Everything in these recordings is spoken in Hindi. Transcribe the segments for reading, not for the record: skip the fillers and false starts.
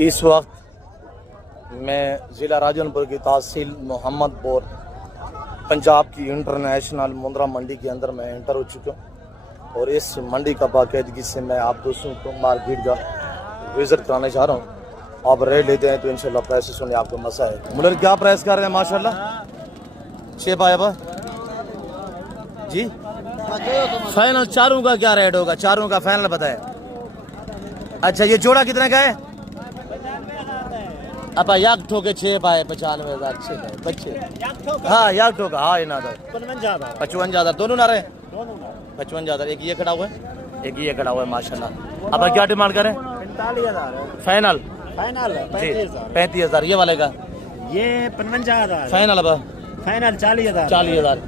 इस वक्त मैं ज़िला राजनपुर की तहसील मोहम्मदपुर पंजाब की इंटरनेशनल मुंद्रा मंडी के अंदर मैं एंटर हो चुका हूँ और इस मंडी का बाकायदगी से मैं आप दोस्तों को मार्केट का विज़िट कराने चाह रहा हूँ। आप रेट लेते हैं तो इंशाल्लाह प्राइस सुनने आपको मज़ा है। मुलर क्या प्राइस कर रहे हैं माशाल्लाह? 6 पाया जी। फाइनल चारों का क्या रेट होगा? चारों का फाइनल बताए। अच्छा ये जोड़ा कितने का है? अब याक ठोके 6 पाए 95,000 6 पाए बच्चे। हाँ याक ठोका हाँ ये ना 55,000 दोनों ना रहे 55,000। एक ये खड़ा हुआ है एक ये खड़ा हुआ है माशाल्लाह। अब क्या डिमांड करें? 45,000 फाइनल 35,000। ये वाले का ये 55,000 फाइनल। अब फाइनल 40,000।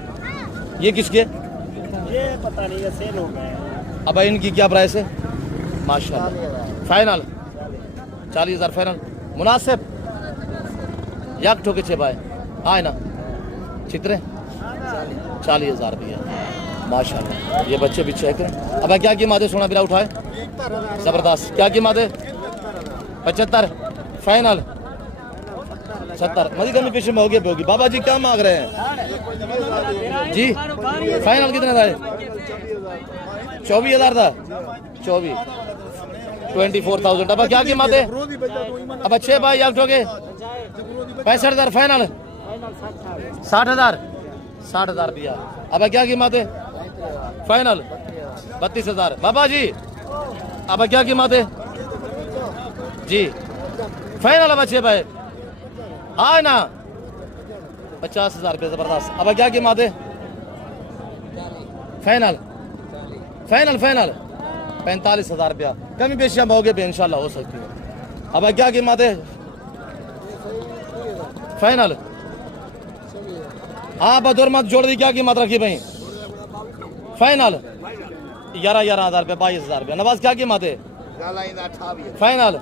ये किसके? ये पता नहीं सेल हो गए। अब इनकी क्या प्राइस है माशाल्लाह? फाइनल 40,000 फाइनल मुनासिब। याक ठोके 6 पाए हाँ ना चित्रे 40,000 रुपया माशाल्लाह। ये बच्चे भी चेक करें। अब क्या कीमत है? सोना बिना उठाए जबरदस्त। क्या कीमत है? 75 फाइनल 70। मजी कमी पीछे में होगी। बाबा जी क्या मांग रहे हैं जी? फाइनल कितने था? 24,000 था 24,000। अब क्या कीमत है? अब अच्छे भाई याक ठोके 65,000 फाइनल 60,000 रुपया। अब क्या कीमत है? फाइनल 32,000। बाबा जी अब क्या कीमत है जी? फाइनल अब अच्छे भाई हाँ ना 50,000 रुपये जबरदस्त। अब क्या कीमत है? फाइनल 45,000 रुपया। कमी पेशी हम होगे इंशाल्लाह हो सकती है। अब क्या कीमत है? फाइनल हाँ बदौर मत जोड़ दी। क्या कीमत रखी भाई? फाइनल 11,000 रुपये 22,000 रुपया। नवाज क्या कीमत है? फाइनल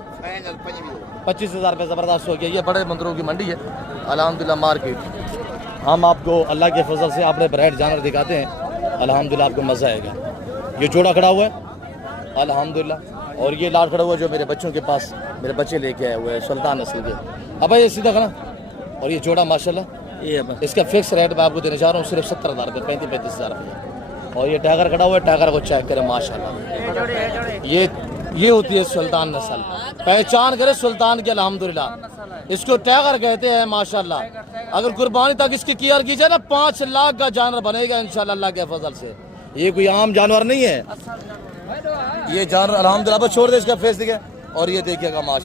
25,000 रुपये जबरदस्त हो गया। ये बड़े मंदिरों की मंडी है अल्हम्दुलिल्लाह मार्केट। हम आपको अल्लाह के फजल से अपने ब्राइट जानवर दिखाते हैं अल्हम्दुलिल्लाह आपको मज़ा आएगा। ये जोड़ा खड़ा हुआ है अल्हम्दुलिल्लाह और ये लाल खड़ा हुआ जो मेरे बच्चों के पास मेरे बच्चे लेके आए हुए हैं सुल्तान नस्ल के। अब ये सीधा खड़ा और ये जोड़ा माशाल्लाह ये इसका फिक्स रेट मैं आपको देने चाह रहा हूँ सिर्फ 70,000 रुपये 35,000 रुपये। और ये टाइगर खड़ा हुआ है टाइगर को चेक करें माशाल्लाह। ये होती है सुल्तान नस्ल। पहचान करे सुल्तान की अल्हम्दुलिल्लाह। इसको टाइगर कहते हैं माशाल्लाह। अगर कुर्बानी तक इसकी केयर की जाए ना 5 लाख का जानवर बनेगा इंशाल्लाह अल्लाह के फजल से। ये कोई आम जानवर नहीं है ये जानवर अल्हम्दुलिल्लाह। छोड़ दे इसका फेस दिखे और ये देखिएगा माशाल्लाह।